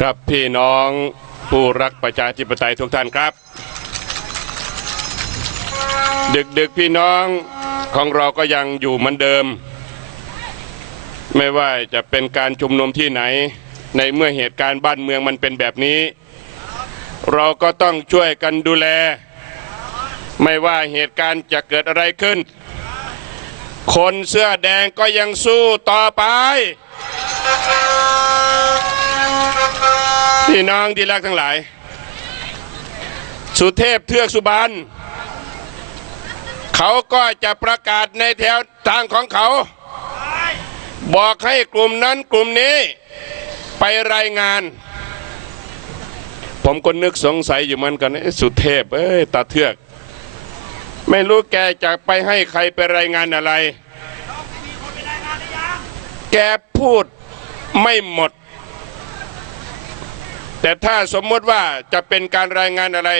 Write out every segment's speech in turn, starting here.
ครับพี่น้องผู้รักประชาธิปไตยทุกท่านครับ ดึกดึกพี่น้องของเราก็ยังอยู่เหมือนเดิม ไม่ว่าจะเป็นการชุมนุมที่ไหน ในเมื่อเหตุการณ์บ้านเมืองมันเป็นแบบนี้ เราก็ต้องช่วยกันดูแล ไม่ว่าเหตุการณ์จะเกิดอะไรขึ้น คนเสื้อแดงก็ยังสู้ต่อไป พี่น้องที่รักทั้งหลาย สุเทพเทือกสุบรรณเขาก็จะประกาศในแถวทางของเขา บอกให้กลุ่มนั้นกลุ่มนี้ไปรายงาน ผมก็นึกสงสัยอยู่เหมือนกันเอ๊ะสุเทพเอ้ยตาเทือก ไม่รู้แกจะไปให้ใครไปรายงานอะไร แกพูดไม่หมด แต่ถ้าสมมติว่าจะเป็นการรายงานอะไร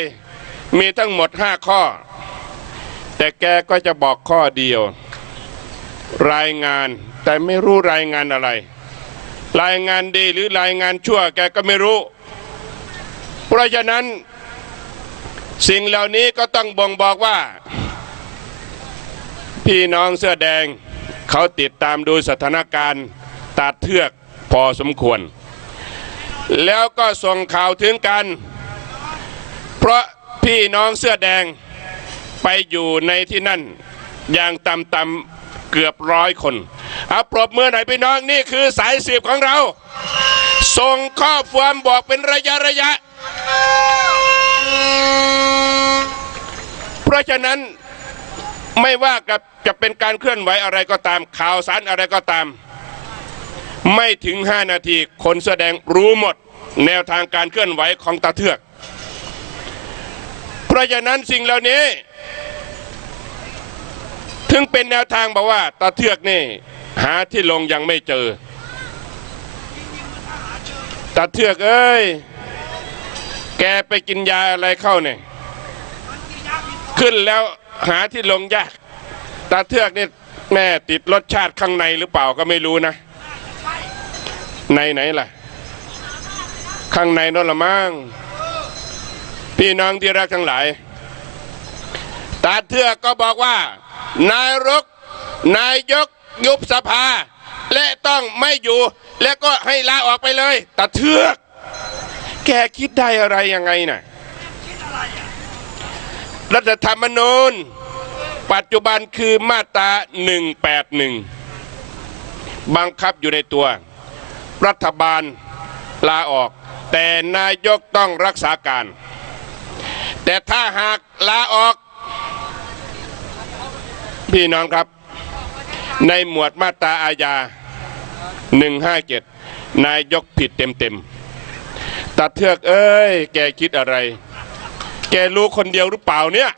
มีทั้งหมดห้าข้อ แต่แกก็จะบอกข้อเดียว รายงานแต่ไม่รู้รายงานอะไร รายงานดีหรือรายงานชั่วแกก็ไม่รู้ เพราะฉะนั้น สิ่งเหล่านี้ก็ต้องบ่งบอกว่า พี่น้องเสื้อแดงเขาติดตามดูสถานการณ์ตัดเทือกพอสมควร แล้วก็ส่งข่าวถึงกัน เพราะพี่น้องเสื้อแดงไปอยู่ในที่นั่น อย่างต่ำๆเกือบร้อยคนเอาปรบมือหน่อยพี่น้องนี่คือสายสืบของเรา ส่งข้อความบอกเป็นระยะระยะ เพราะฉะนั้นไม่ว่ากับจะเป็นการเคลื่อนไหวอะไรก็ตาม ข่าวสารอะไรก็ตาม ไม่ถึง 5 นาทีคนแสดงรู้หมดแนวทางการเคลื่อนไหวของตาเทือก เพราะฉะนั้นสิ่งเหล่านี้ ถึงเป็นแนวทางบอกว่าตาเทือกนี่หาที่ลงยังไม่เจอตาเทือกเอ้ย แกไปกินยาอะไรเข้าเนี่ย ขึ้นแล้วหาที่ลงยากตาเทือกนี่แม่ติดรสชาติข้างในหรือเปล่าก็ไม่รู้นะ ในไหนล่ะ ข้างในนั่นละมั้งพี่น้องที่รักทั้งหลาย ตาเทือกก็บอกว่า นายรก นายยกยุบสภา และต้องไม่อยู่ และก็ให้ลาออกไปเลยตาเทือก แกคิดได้อะไรยังไงน่ะรัฐธรรมนูญปัจจุบันคือมาตรา 181 บังคับอยู่ในตัว รัฐบาลลาออก แต่นายกต้องรักษาการ แต่ถ้าหากลาออก พี่น้องครับ ในหมวดมาตราอาญา 157 นายกผิดเต็มๆตัดเทือกเอ้ย แกคิดอะไร แกรู้คนเดียวหรือเปล่าเนี่ย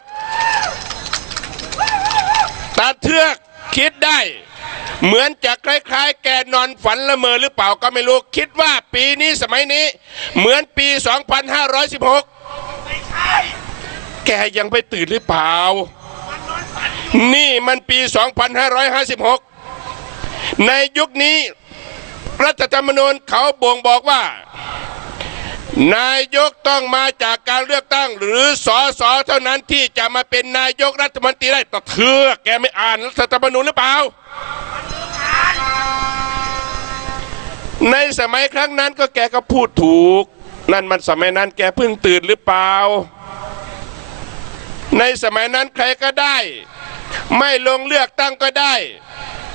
ตาเทือกคิดได้ เหมือนจะคล้ายๆ แกนอนฝันละเมอหรือเปล่าก็ไม่รู้ คิดว่าปีนี้สมัยนี้ เหมือนปี 2516แกยังไม่ตื่นหรือเปล่า นี่มันปี 2556 ในยุคนี้ รัฐธรรมนูญเขาบ่งบอกว่า นายกต้องมาจากการเลือกตั้ง หรือสอสอเท่านั้นที่จะมาเป็นนายกรัฐมนตรีได้ต่อเถือแกไม่อ่านรัฐธรรมนูญหรือเปล่า ในสมัยครั้งนั้นก็แกก็พูดถูก นั่นมันสมัยนั้นแกเพิ่งตื่นหรือเปล่า ในสมัยนั้นใครก็ได้ ไม่ลงเลือกตั้งก็ได้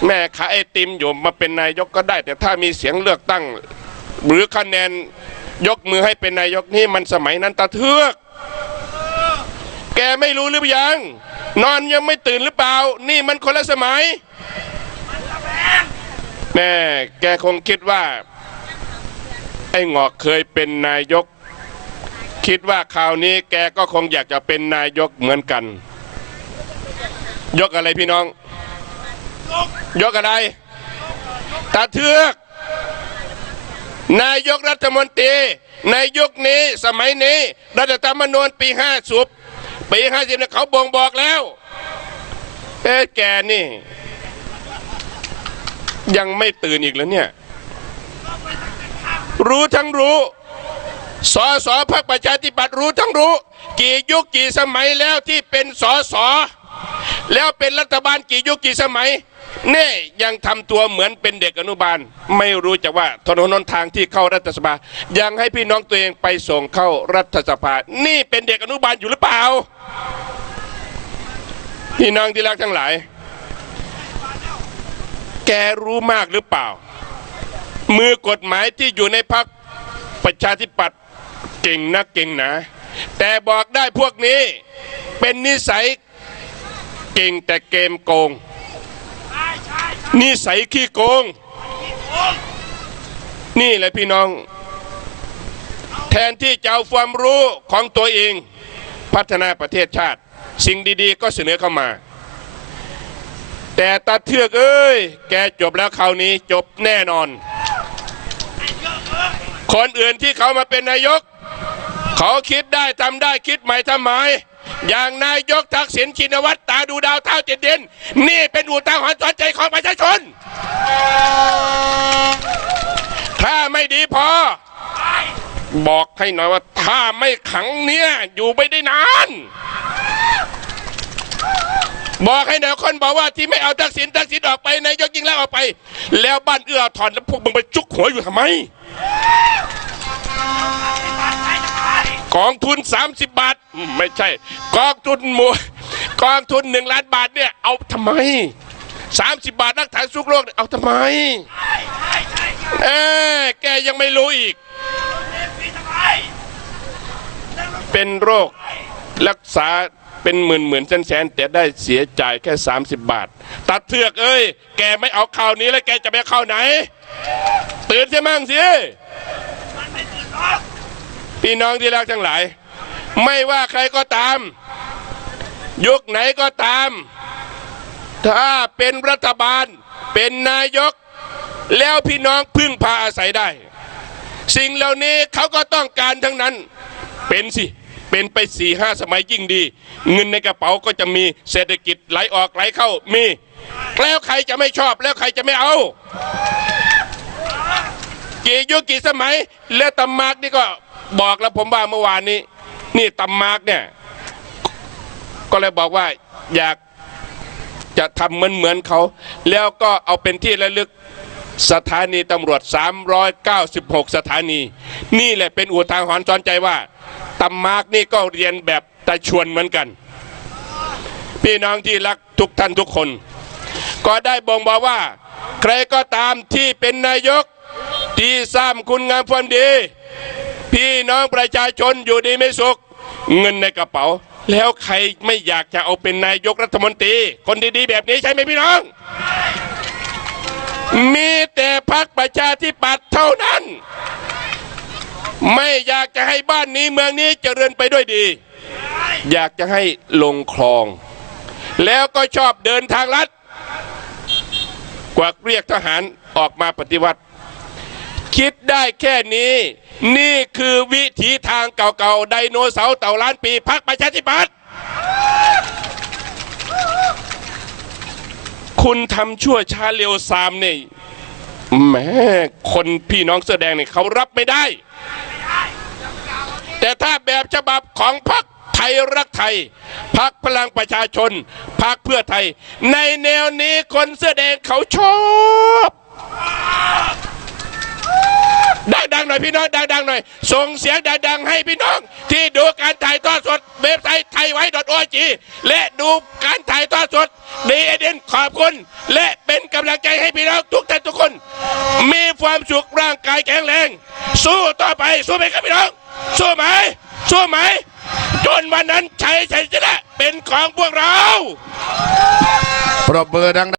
แม่ขายไอติมอยู่มาเป็นนายกก็ได้ แต่ถ้ามีเสียงเลือกตั้ง หรือคะแนนยกมือให้เป็นนายกนี่มันสมัยนั้นตาเทือก แกไม่รู้หรือยัง นอนยังไม่ตื่นหรือเปล่า นี่มันคนละสมัย แม่แกคงคิดว่า ไอ้หงอกเคยเป็นนายก คิดว่าคราวนี้แกก็คงอยากจะเป็นนายกเหมือนกัน ยกอะไรพี่น้อง ยกอะไรตาเทือก นายกรัฐมนตรี ในยุคนี้สมัยนี้รัฐธรรมนูญปีห้าสุบปีห้าสิบเนี่ยเขาบ่งบอกแล้วเอ๊ะแกนี่ ยังไม่ตื่นอีกแล้วเนี่ย รู้ทั้งรู้สอสอพักประชาธิปัตย์รู้ทั้งรู้ กี่ยุคกี่สมัยแล้วที่เป็นสอสอแล้วเป็นรัฐบาลกี่ยุคกี่สมัยเน่ยังทำตัวเหมือนเป็นเด็กอนุบาล ไม่รู้จักว่าถนนนทางที่เข้ารัฐสภา ยังให้พี่น้องตัวเองไปส่งเข้ารัฐสภา นี่เป็นเด็กอนุบาลอยู่หรือเปล่า พี่น้องที่รักทั้งหลาย แกรู้มากหรือเปล่า มือกฎหมายที่อยู่ในพักประชาธิปัตย์เก่งนะเก่งนะแต่บอกได้พวกนี้เป็นนิสัยเก่งแต่เกมโกง นิสัยขี้โกง นี่แหละพี่น้อง แทนที่จะเอาความรู้ของตัวเอง พัฒนาประเทศชาติ สิ่งดีๆก็เสนอเข้ามา แต่ตาเทือกเอ้ย แกจบแล้วคราวนี้จบแน่นอน คนอื่นที่เขามาเป็นนายก เขาคิดได้ทำได้คิดใหม่ทำใหม่อย่างนายกทักษิณชินวัตรตาดูดาวเท่าเจ็ดเด่นนี่เป็นอุทาหรณ์สอนใจของประชาชน ถ้าไม่ดีพอ บอกให้หน่อยว่าถ้าไม่ขังเนี่ย อยู่ไม่ได้นาน บอกให้หน่อยคนบอกว่าที่ไม่เอาทักษิณทักษิณออกไปนายกยิงแล้วออกไป แล้วบ้านเอื้อถอนแล้วพวกมึงไปจุกหัวอยู่ทำไมกองทุน 30 บาท ไม่ใช่ กองทุนหมูกองทุนหนึ่งล้านบาทเนี่ยเอาทำไม 30 บาทรักษานสุขโลกเนี่ยเอาทำไมเอ้แกยังไม่รู้อีก เป็นโรครักษา เป็นหมื่นหมื่นแสนแสนแต่ได้เสียจ่ายแค่ 30 บาท ตัดเทือกเอ้ย แกไม่เอาข่าวนี้แล้วแกจะไปข่าวไหน ตื่นเสียมั่งสิ พี่น้องที่รักทั้งหลาย ไม่ว่าใครก็ตาม ยุคไหนก็ตาม ถ้าเป็นรัฐบาลเป็นนายก แล้วพี่น้องพึ่งพาอาศัยได้ สิ่งเหล่านี้เขาก็ต้องการทั้งนั้น เป็นสิ เป็นไปสี่ห้าสมัยยิ่งดี เงินในกระเป๋าก็จะมีเศรษฐกิจไหลออกไหลเข้ามี แล้วใครจะไม่ชอบแล้วใครจะไม่เอา กี่ยุคกี่สมัย แล้วตำมาร์กนี่ก็บอกแล้วผมว่าเมื่อวานนี้ นี่ตำมาร์กเนี่ย ก็เลยบอกว่าอยากจะทำเหมือนเหมือนเขา แล้วก็เอาเป็นที่ระลึกสถานีตำรวจ 396 สถานี นี่แหละเป็นอุทาหรณ์สอนใจว่า ตำมากนี่ก็เรียนแบบตาชวนเหมือนกัน พี่น้องที่รักทุกท่านทุกคน ก็ได้บ่งบอกว่า ใครก็ตามที่เป็นนายกที่สร้างคุณงามความดี พี่น้องประชาชนอยู่ดีไม่สุข เงินในกระเป๋า แล้วใครไม่อยากจะเอาเป็นนายกรัฐมนตรี คนดีๆแบบนี้ใช่ไหมพี่น้อง มีแต่พักประชาธิปัตย์เท่านั้น ไม่อยากจะให้บ้านนี้เมืองนี้เจริญไปด้วยดี อยากจะให้ลงคลอง แล้วก็ชอบเดินทางลัด กวักเรียกทหารออกมาปฏิวัติ คิดได้แค่นี้ นี่คือวิถีทางเก่าๆไดโนเสาร์เต่าล้านปีพักประชาธิปัตย์คุณทำชั่วช้าเร็วซามเนี่ยแหมคนพี่น้องเสื้อแดงเนี่ยเขารับไม่ได้ แต่ถ้าแบบฉบับของพักไทยรักไทยพักพลังประชาชนพักเพื่อไทย ในแนวนี้คนเสื้อแดงเขาชอบดังๆหน่อยพี่น้องดังๆหน่อย ส่งเสียงดังๆให้พี่น้อง ที่ดูการถ่ายทอดสดเว็บไซต์ไทยไว้ดอทโอจีและดูการถ่ายทอดสด ดีเอเดนขอบคุณ และเป็นกำลังใจให้พี่น้องทุกท่านทุกคน มีความสุขร่างกายแข็งแรง สู้ต่อไปสู้ไหมครับพี่น้อง สู้ไหมสู้ไหม จนวันนั้นชัยชัยชนะเป็นของพวกเรา ปรบมือดัง